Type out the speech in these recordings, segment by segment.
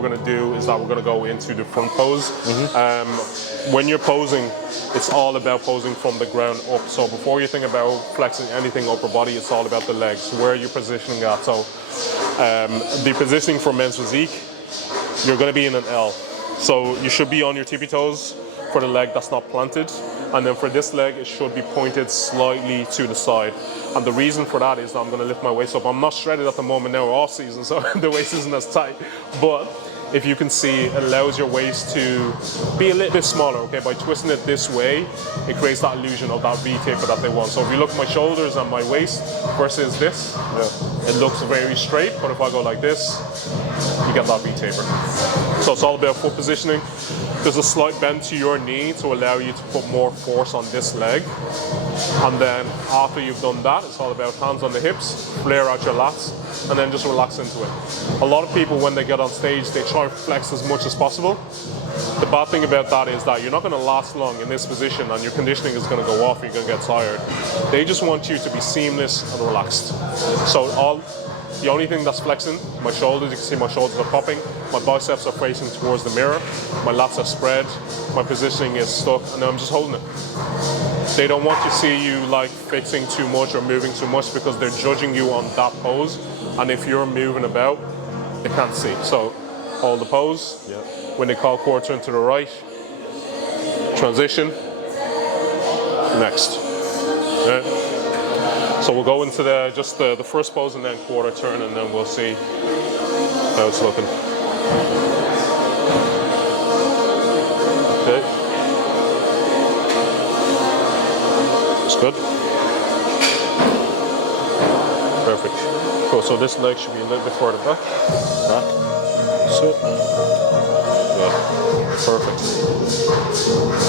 we're going to do is that we're going to go into the front pose. When you're posing, it's all about posing from the ground up. So before you think about flexing anything upper body, it's all about the legs. Where are you positioning at? So the positioning for men's physique, you're going to be in an L. So you should be on your tippy toes for the leg that's not planted. And then for this leg, it should be pointed slightly to the side. And the reason for that is that I'm going to lift my waist up. I'm not shredded at the moment now, we're off season, so the waist isn't as tight. But if you can see, it allows your waist to be a little bit smaller, okay? By twisting it this way, it creates that illusion of that V-taper that they want. So if you look at my shoulders and my waist versus this, it looks very straight, but if I go like this, you get that V-taper. So it's all about foot positioning. There's a slight bend to your knee to allow you to put more force on this leg. And then after you've done that, it's all about hands on the hips, flare out your lats, and then just relax into it. A lot of people, when they get on stage, they try to flex as much as possible. The bad thing about that is that you're not going to last long in this position and your conditioning is going to go off, you're going to get tired. They just want you to be seamless and relaxed. So the only thing that's flexing, my shoulders, you can see my shoulders are popping, my biceps are facing towards the mirror, my lats are spread, my positioning is stuck, and then I'm just holding it. They don't want to see you like fixing too much or moving too much because they're judging you on that pose, and if you're moving about, they can't see. So hold the pose. When they call quarter turn to the right, transition, next. Okay. So we'll go into just the first pose and then quarter turn, and then we'll see how it's looking. Okay. It's good. Perfect. Cool. So this leg should be a little bit further back. So. Good. Perfect.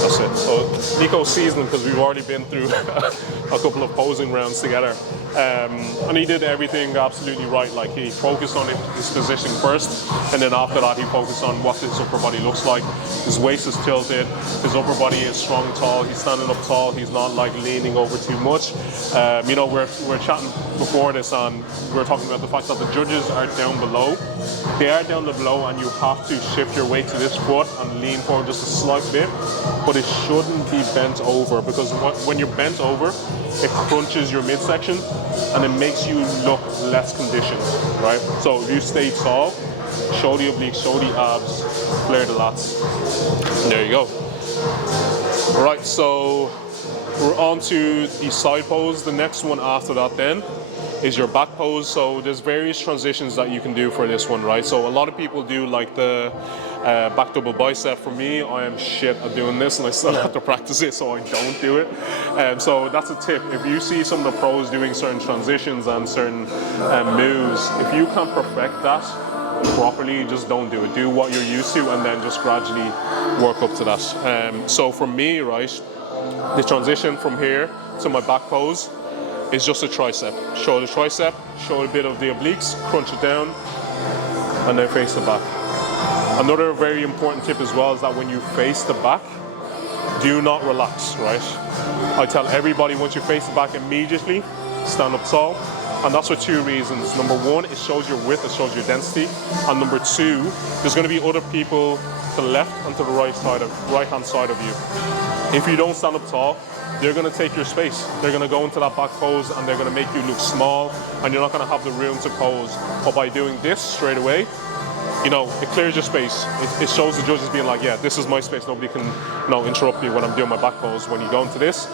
That's it. So Nico's seasoned because we've already been through a couple of posing rounds together. And he did everything absolutely right. Like he focused on his position first, and then after that he focused on what his upper body looks like. His waist is tilted, his upper body is strong and tall, he's standing up tall, he's not like leaning over too much. You know, we're chatting before this and we're talking about the fact that the judges are down below. They are down below and you have to shift your weight to this foot and lean forward just a slight bit, but it shouldn't be bent over because when you're bent over, it crunches your midsection and it makes you look less conditioned, right? So if you stay tall, show the obliques, show the abs, flare the lats. And there you go. All right, so we're on to the side pose. The next one after that then is your back pose. So there's various transitions that you can do for this one, right? So a lot of people do like the back double bicep. For me, I am shit at doing this and I still have to practice it, so I don't do it. So that's a tip. If you see some of the pros doing certain transitions and certain moves, if you can't perfect that properly, just don't do it. Do what you're used to and then just gradually work up to that. So for me, right, the transition from here to my back pose is just a tricep. Show the tricep, show a bit of the obliques, crunch it down, and then face the back. Another very important tip as well is that when you face the back, do not relax, right? I tell everybody once you face the back immediately, stand up tall. And that's for two reasons. Number one, it shows your width, it shows your density. And number two, there's going to be other people to the left and to the right hand side of you. If you don't stand up tall, they're going to take your space. They're going to go into that back pose and they're going to make you look small and you're not going to have the room to pose. But by doing this straight away, you know, it clears your space. It shows the judges being like, yeah, this is my space. Nobody can, you know, interrupt me when I'm doing my back pose. When you go into this,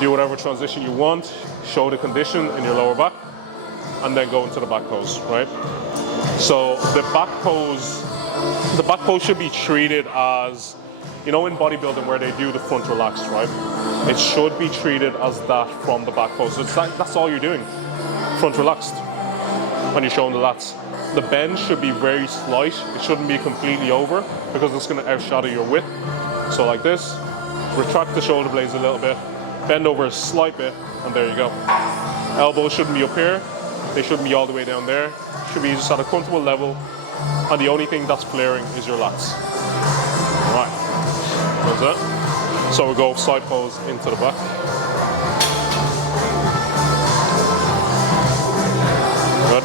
do whatever transition you want, show the condition in your lower back, and then go into the back pose, right? So the back pose should be treated as, you know, in bodybuilding where they do the front relaxed, right? It should be treated as that from the back pose. So that's all you're doing, front relaxed, and you're showing the lats. The bend should be very slight. It shouldn't be completely over because it's going to outshadow your width. So like this, retract the shoulder blades a little bit, bend over a slight bit, and there you go. Elbows shouldn't be up here. They shouldn't be all the way down there. Should be just at a comfortable level. And the only thing that's flaring is your lats. All right, that's it. So we'll go side pose into the back. Good.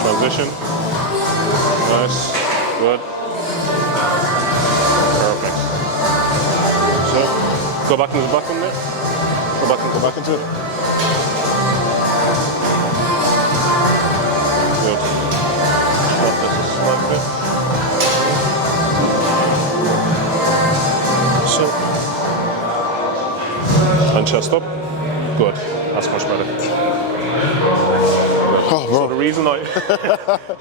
Transition. Nice. Good. Perfect. So, go back into the back on there. Go back into it. Good. Drop this a slight bit. So, and chest up. Good. That's much better. Oh, bro. So the reason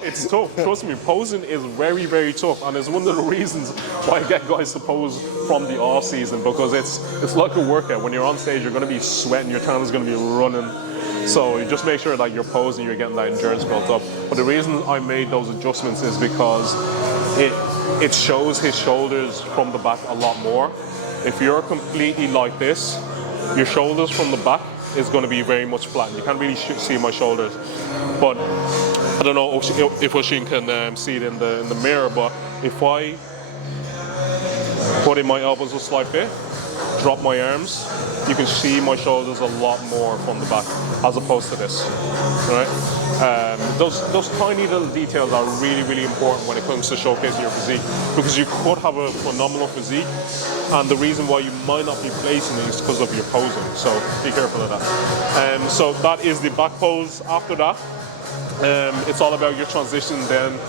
it's tough, trust me, posing is very, very tough, and it's one of the reasons why I get guys to pose from the off season, because it's like a workout. When you're on stage, you're going to be sweating, your tan is going to be running, so you just make sure that you're posing, you're getting that endurance built up. But the reason I made those adjustments is because it shows his shoulders from the back a lot more. If you're completely like this, your shoulders from the back is going to be very much flat. You can't really see my shoulders, but I don't know if Oshin can see it in the mirror. But if I put in my elbows a slight bit, drop my arms, you can see my shoulders a lot more from the back as opposed to this. Right? Those tiny little details are really, really important when it comes to showcasing your physique, because you could have a phenomenal physique, and the reason why you might not be placing it is because of your posing. So be careful of that. So that is the back pose. After that, it's all about your transition then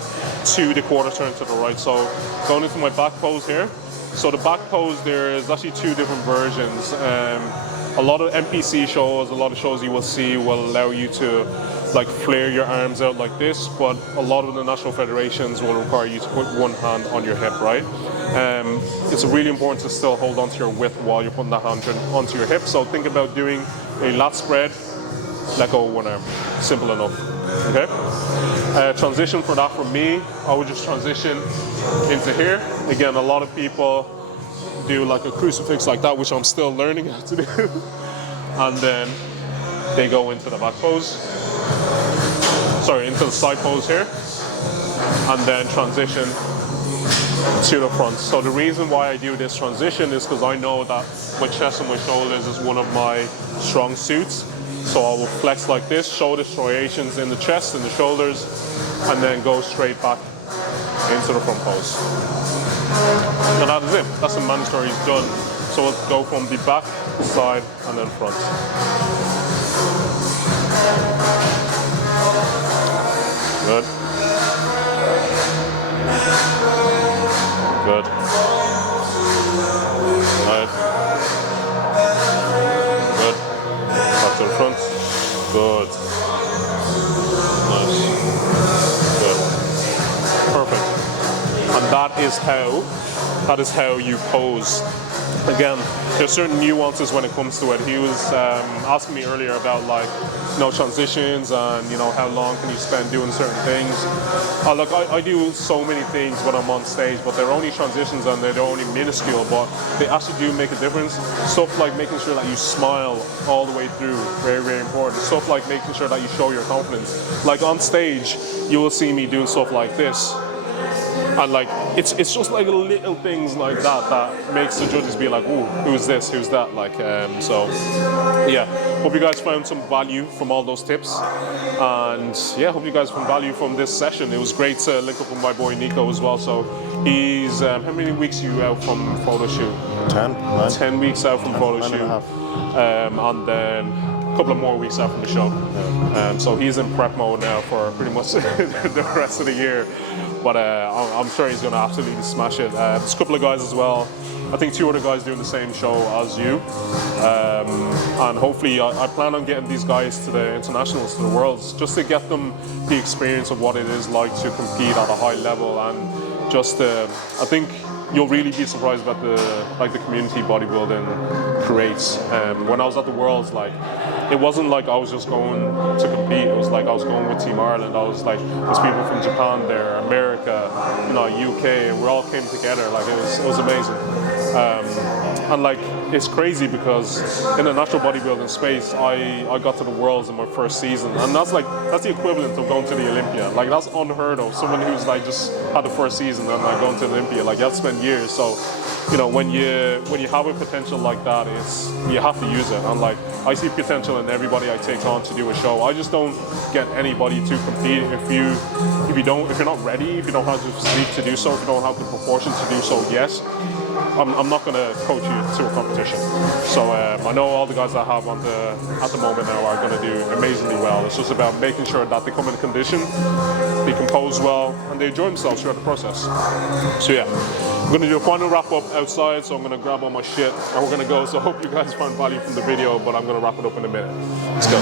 to the quarter turn to the right. So going into my back pose here. So the back pose, there's actually two different versions. A lot of NPC shows, a lot of shows you will see will allow you to like flare your arms out like this, but a lot of the national federations will require you to put one hand on your hip, right? It's really important to still hold onto your width while you're putting that hand onto your hip. So think about doing a lat spread, let go of one arm. Simple enough, okay? Transition for that from me, I would just transition into here. Again, a lot of people do like a crucifix like that, which I'm still learning how to do. And then they go into the back pose. Sorry, into the side pose here. And then transition to the front. So the reason why I do this transition is because I know that my chest and my shoulders is one of my strong suits. So I will flex like this, shoulder striations in the chest and the shoulders, and then go straight back into the front pose. And that is it. That's the mandatory is done. So we'll go from the back, side, and then front. Good. Good. Right. Good. Back to the front. Good. Nice. Good. Perfect. And that is how you pose. Again, there's certain nuances when it comes to it. He was asking me earlier about like, transitions and how long can you spend doing certain things. Look, I do so many things when I'm on stage, but they're only transitions and they're only minuscule, but they actually do make a difference. Stuff like making sure that you smile all the way through, very, very important. Stuff like making sure that you show your confidence. Like on stage, you will see me doing stuff like this. And like it's just like little things like that makes the judges be like, ooh, who's this, who's that? Like so yeah, hope you guys found some value from all those tips, and yeah, hope you guys found value from this session. It was great to link up with my boy Nico as well. So he's how many weeks are you out from photo shoot? 10 weeks out from photo shoot, and then a couple of more weeks out from the show. So he's in prep mode now for pretty much the rest of the year. But I'm sure he's going to absolutely smash it. There's a couple of guys as well. I think 2 other guys doing the same show as you. And hopefully I plan on getting these guys to the internationals, to the worlds, just to get them the experience of what it is like to compete at a high level. And just, I think you'll really be surprised about the community bodybuilding creates. When I was at the Worlds, like, it wasn't like I was just going to compete. It was like I was going with Team Ireland. I was like, there's people from Japan there, America, UK, and we all came together. Like it was amazing. And like it's crazy because in the natural bodybuilding space, I got to the Worlds in my first season, and that's the equivalent of going to the Olympia. Like that's unheard of. Someone who's like just had the first season and like going to Olympia, like you have to spend years. So, you know, when you have a potential like that, you have to use it. And like I see potential in everybody I take on to do a show. I just don't get anybody to compete if you're not ready, if you don't have the physique to do so, if you don't have the proportions to do so. Yes, I'm not going to coach you to a competition. So I know all the guys I have at the moment now are going to do amazingly well. It's just about making sure that they come in condition, they compose well, and they enjoy themselves throughout the process. So yeah, I'm going to do a final wrap up outside, so I'm going to grab all my shit and we're going to go. So I hope you guys find value from the video, but I'm going to wrap it up in a minute. Let's go.